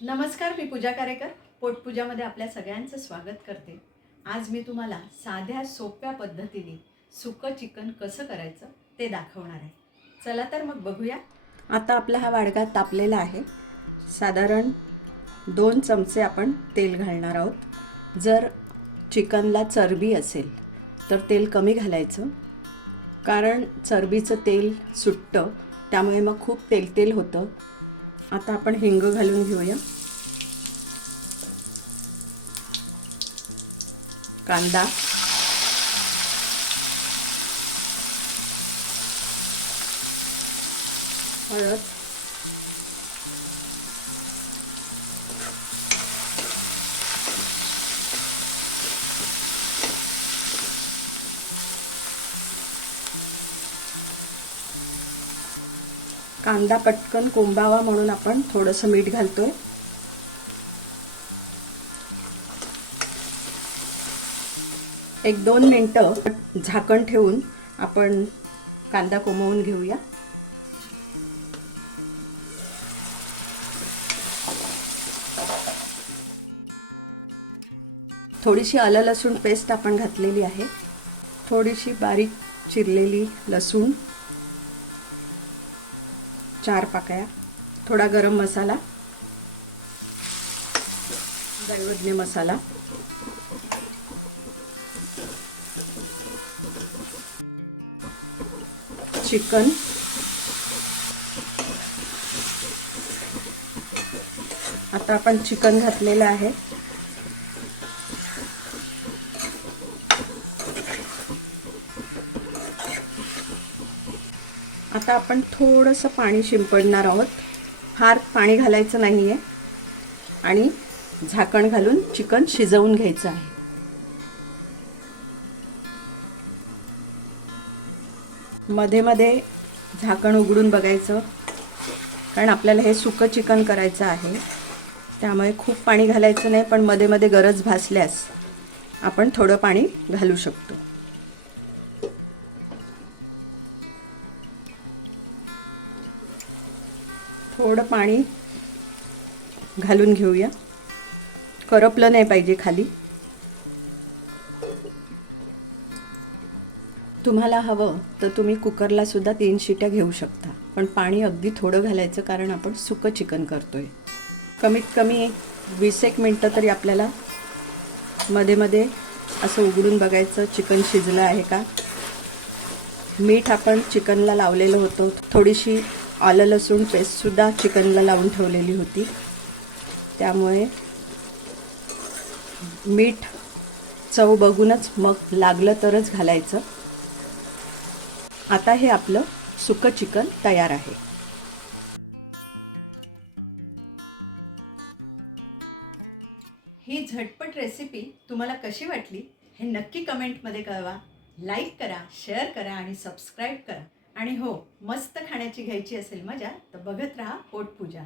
नमस्कार, मी पूजा कारेकर पोटपूजामध्ये आपल्या सगळ्यांचं स्वागत करते। आज मी तुम्हाला साध्या सोप्या पद्धतीने सुकं चिकन कसं करायचं ते दाखवणार आहे। चला तर मग बघूया। आता आपला हा वाडगा तापलेला आहे। साधारण 2 चमचे आपण तेल घालणार आहोत। जर चिकनला चरबी असेल तर तेल कमी घालायचं, कारण चरबीचं तेल सुटतं, त्यामुळे मग खूप तेल होतं। आता आपण हिंग घालून घेऊया। कांदा, हळद, कांदा पटकन कोंबावा म्हणून आपण थोडंसं मीठ घालतोय। एक 2 मिनिटं झाकण ठेवून आपण कांदा कोंबवून घेऊया। थोडीशी आलं लसूण पेस्ट आपण घातलेली आहे। थोडीशी बारीक चिरलेली लसूण, 4 पाकळ्या, थोडा गरम मसाला, दैवज्ञ मसाला, चिकन, आता आपण चिकन घातलेलं आहे। आता आपण थोडंसं पाणी शिंपडणार आहोत, फार पाणी घालायचं नाहीये आणि झाकण घालून चिकन शिजवून घ्यायचं आहे। मध्ये मध्ये झाकण उघडून बघायचं, कारण आपल्याला हे सुकं चिकन करायचं आहे, त्यामुळे खूप पाणी घालायचं नाही, पण मध्ये मध्ये गरज भासल्यास आपण थोडं पाणी घालू शकतो। थोडं पाणी घालून घेऊया, करपलं नाही पाहिजे खाली। तुम्हाला हवं तर तुम्ही कुकरला सुद्धा 3 शिट्या घेऊ शकता, पण पाणी अगदी थोडं घालायचं, कारण आपण सुकं चिकन करतोय। कमीत कमी 20 मिनिटं तरी आपल्याला मध्ये मध्ये असं उघडून बघायचं चिकन शिजलं आहे का। मीठ आपण चिकनला लावलेलं होतं, थोडीशी आलं लसूण पेस्ट सुद्धा चिकनला लावून ठेवलेली होती, त्यामुळे मीठ चव बघूनच मग लागलं तरच घालायचं। आता हे आपलं सुकं चिकन तयार आहे। ही झटपट रेसिपी तुम्हाला कशी वाटली हे नक्की कमेंटमध्ये कळवा। लाईक करा, शेअर करा आणि सबस्क्राईब करा। आणि हो, मस्त खाण्याची घ्यायची असेल मजा तर बघत राहा पोटपूजा।